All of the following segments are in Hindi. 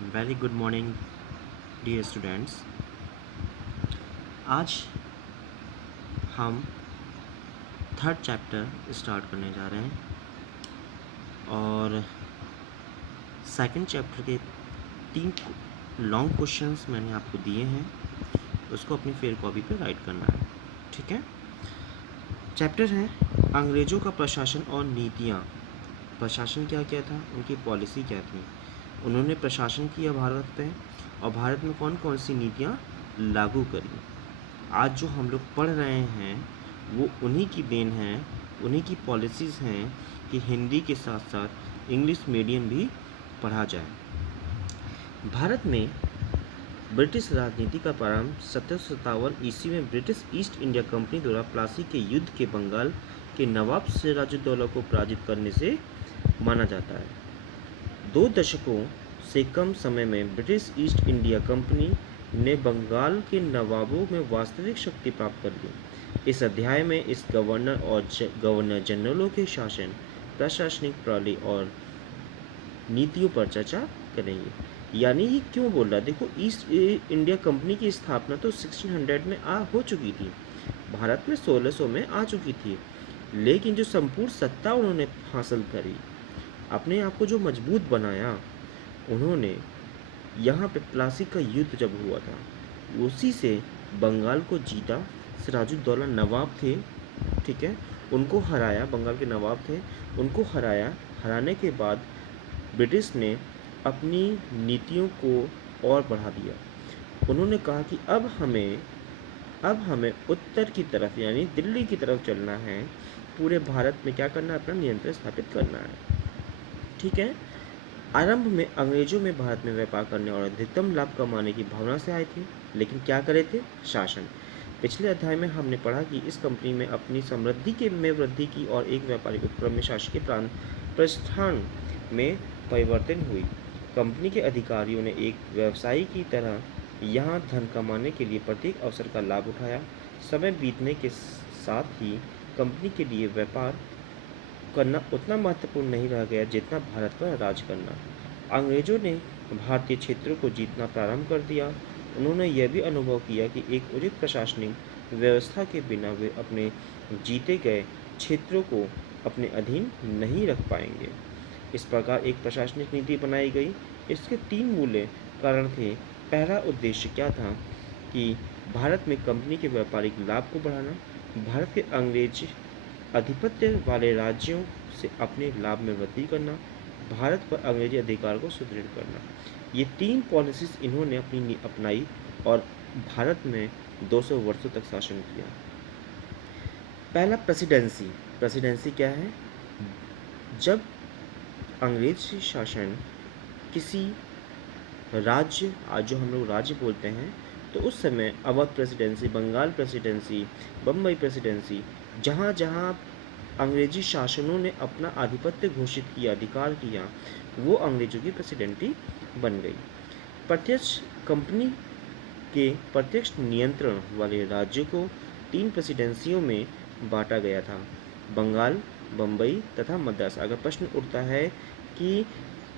Very good morning dear students. आज हम थर्ड चैप्टर स्टार्ट करने जा रहे हैं और सेकंड चैप्टर के 3 लॉन्ग क्वेश्चंस मैंने आपको दिए हैं, उसको अपनी फेयर कॉपी पे राइट करना है। ठीक है। चैप्टर है अंग्रेज़ों का प्रशासन और नीतियाँ। प्रशासन क्या क्या था, उनकी पॉलिसी क्या थी, उन्होंने प्रशासन किया भारत पे और भारत में कौन कौन सी नीतियाँ लागू करी। आज जो हम लोग पढ़ रहे हैं वो उन्हीं की देन है, उन्हीं की पॉलिसीज़ हैं कि हिंदी के साथ साथ इंग्लिश मीडियम भी पढ़ा जाए। भारत में ब्रिटिश राजनीति का प्रारंभ 1757 ईस्वी में ब्रिटिश ईस्ट इंडिया कंपनी द्वारा प्लासी के युद्ध के बंगाल के नवाब सिराजुद्दौला को पराजित करने से माना जाता है। 2 दशकों से कम समय में ब्रिटिश ईस्ट इंडिया कंपनी ने बंगाल के नवाबों में वास्तविक शक्ति प्राप्त कर ली। इस अध्याय में इस गवर्नर और गवर्नर जनरलों के शासन, प्रशासनिक प्रणाली और नीतियों पर चर्चा करेंगे। यानी ये क्यों बोल रहा है, देखो ईस्ट इंडिया कंपनी की स्थापना तो 1600 में हो चुकी थी, भारत में 1600 में आ चुकी थी, लेकिन जो संपूर्ण सत्ता उन्होंने हासिल करी, अपने आप को जो मजबूत बनाया उन्होंने, यहाँ पे प्लासी का युद्ध जब हुआ था उसी से बंगाल को जीता। सिराजुद्दौला नवाब थे, ठीक है, उनको हराया, बंगाल के नवाब थे, उनको हराया। हराने के बाद ब्रिटिश ने अपनी नीतियों को और बढ़ा दिया। उन्होंने कहा कि अब हमें उत्तर की तरफ यानी दिल्ली की तरफ चलना है, पूरे भारत में क्या करना है, अपना नियंत्रण स्थापित करना है। ठीक है। आरंभ में अंग्रेजों में भारत में व्यापार करने और अधिकतम लाभ कमाने की भावना से आए थे, लेकिन क्या करे थे, शासन। पिछले अध्याय में हमने पढ़ा कि इस कंपनी में अपनी समृद्धि में वृद्धि की और एक व्यापारिक उपक्रम में शासकीय प्रस्थान में परिवर्तन हुई। कंपनी के अधिकारियों ने एक व्यवसायी की तरह यहाँ धन कमाने के लिए प्रत्येक अवसर का लाभ उठाया। समय बीतने के साथ ही कंपनी के लिए व्यापार करना उतना महत्वपूर्ण नहीं रह गया जितना भारत पर राज करना। अंग्रेजों ने भारतीय क्षेत्रों को जीतना प्रारंभ कर दिया। उन्होंने यह भी अनुभव किया कि एक उचित प्रशासनिक व्यवस्था के बिना वे अपने जीते गए क्षेत्रों को अपने अधीन नहीं रख पाएंगे। इस प्रकार एक प्रशासनिक नीति बनाई गई। इसके 3 मूल कारण थे। पहला उद्देश्य क्या था कि भारत में कंपनी के व्यापारिक लाभ को बढ़ाना, भारत के अंग्रेज आधिपत्य वाले राज्यों से अपने लाभ में वृद्धि करना, भारत पर अंग्रेजी अधिकार को सुदृढ़ करना। ये 3 पॉलिसीज इन्होंने अपनाई और भारत में 200 वर्षों तक शासन किया। पहला प्रेसिडेंसी। प्रेसिडेंसी क्या है, जब अंग्रेजी शासन किसी राज्य, आज जो हम लोग राज्य बोलते हैं, तो उस समय Awadh presidency, Bengal presidency, Bombay presidency, जहाँ जहाँ अंग्रेजी शासनों ने अपना आधिपत्य घोषित किया, अधिकार किया, वो अंग्रेजों की प्रेसिडेंसी बन गई। प्रत्यक्ष कंपनी के प्रत्यक्ष नियंत्रण वाले राज्यों को 3 प्रेसिडेंसियों में बांटा गया था, बंगाल, बम्बई तथा मद्रास। अगर प्रश्न उठता है कि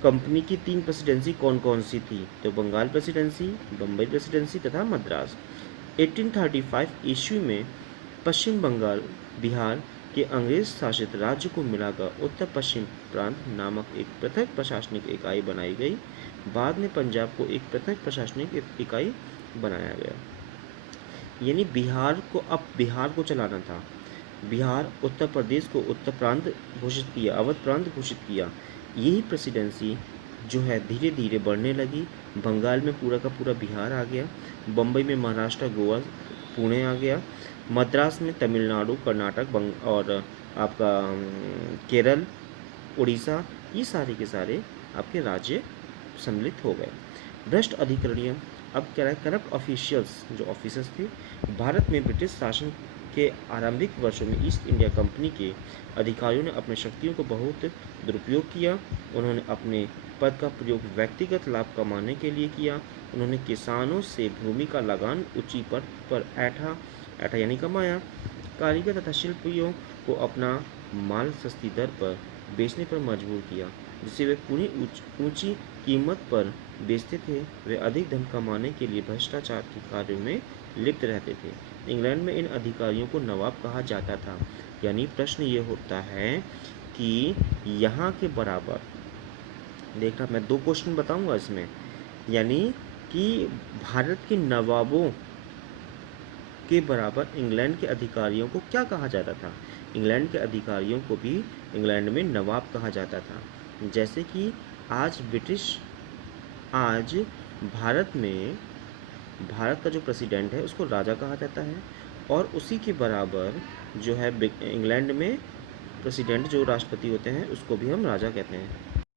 कंपनी की 3 प्रेसिडेंसी कौन कौन सी थी, तो बंगाल प्रेसिडेंसी, बम्बई प्रेसिडेंसी तथा मद्रास। 1835 ईस्वी में पश्चिम बंगाल, बिहार के अंग्रेज शासित राज्य को मिलाकर उत्तर पश्चिम प्रांत नामक एक पृथक प्रशासनिक इकाई बनाई गई। बाद में पंजाब को एक पृथक प्रशासनिक इकाई बनाया गया। यानी बिहार को चलाना था। बिहार, उत्तर प्रदेश को उत्तर प्रांत घोषित किया, अवध प्रांत घोषित किया। यही प्रेसिडेंसी जो है धीरे धीरे बढ़ने लगी। बंगाल में पूरा का पूरा बिहार आ गया, बम्बई में महाराष्ट्र, गोवा, पुणे आ गया, मद्रास में तमिलनाडु, कर्नाटक और आपका केरल, उड़ीसा, ये सारे के सारे आपके राज्य सम्मिलित हो गए। भ्रष्ट अधिकारियों, अब क्या है, करप्ट ऑफिशियल्स, जो ऑफिसर्स थे। भारत में ब्रिटिश शासन के आरंभिक वर्षों में ईस्ट इंडिया कंपनी के अधिकारियों ने अपनी शक्तियों को बहुत दुरुपयोग किया। उन्होंने अपने पद का प्रयोग व्यक्तिगत लाभ कमाने के लिए किया। उन्होंने किसानों से भूमि का लगान ऊंची पर ऐठा यानी कमाया। कारीगर तथा शिल्पियों को अपना माल सस्ती दर पर बेचने पर मजबूर किया। जिसे वे पूरी ऊंची कीमत पर बेचते थे, वे अधिक धन कमाने के लिए भ्रष्टाचार के कार्यों में लिप्त रहते थे। इंग्लैंड में इन अधिकारियों को नवाब कहा जाता था। यानी प्रश्न ये होता है कि यहाँ के बराबर, देखना मैं 2 क्वेश्चन बताऊंगा इसमें, यानी कि भारत के नवाबों के बराबर इंग्लैंड के अधिकारियों को क्या कहा जाता था। इंग्लैंड के अधिकारियों को भी इंग्लैंड में नवाब कहा जाता था। जैसे कि आज भारत में भारत का जो प्रेसिडेंट है उसको राजा कहा जाता है, और उसी के बराबर जो है इंग्लैंड में प्रेसिडेंट जो राष्ट्रपति होते हैं उसको भी हम राजा कहते हैं।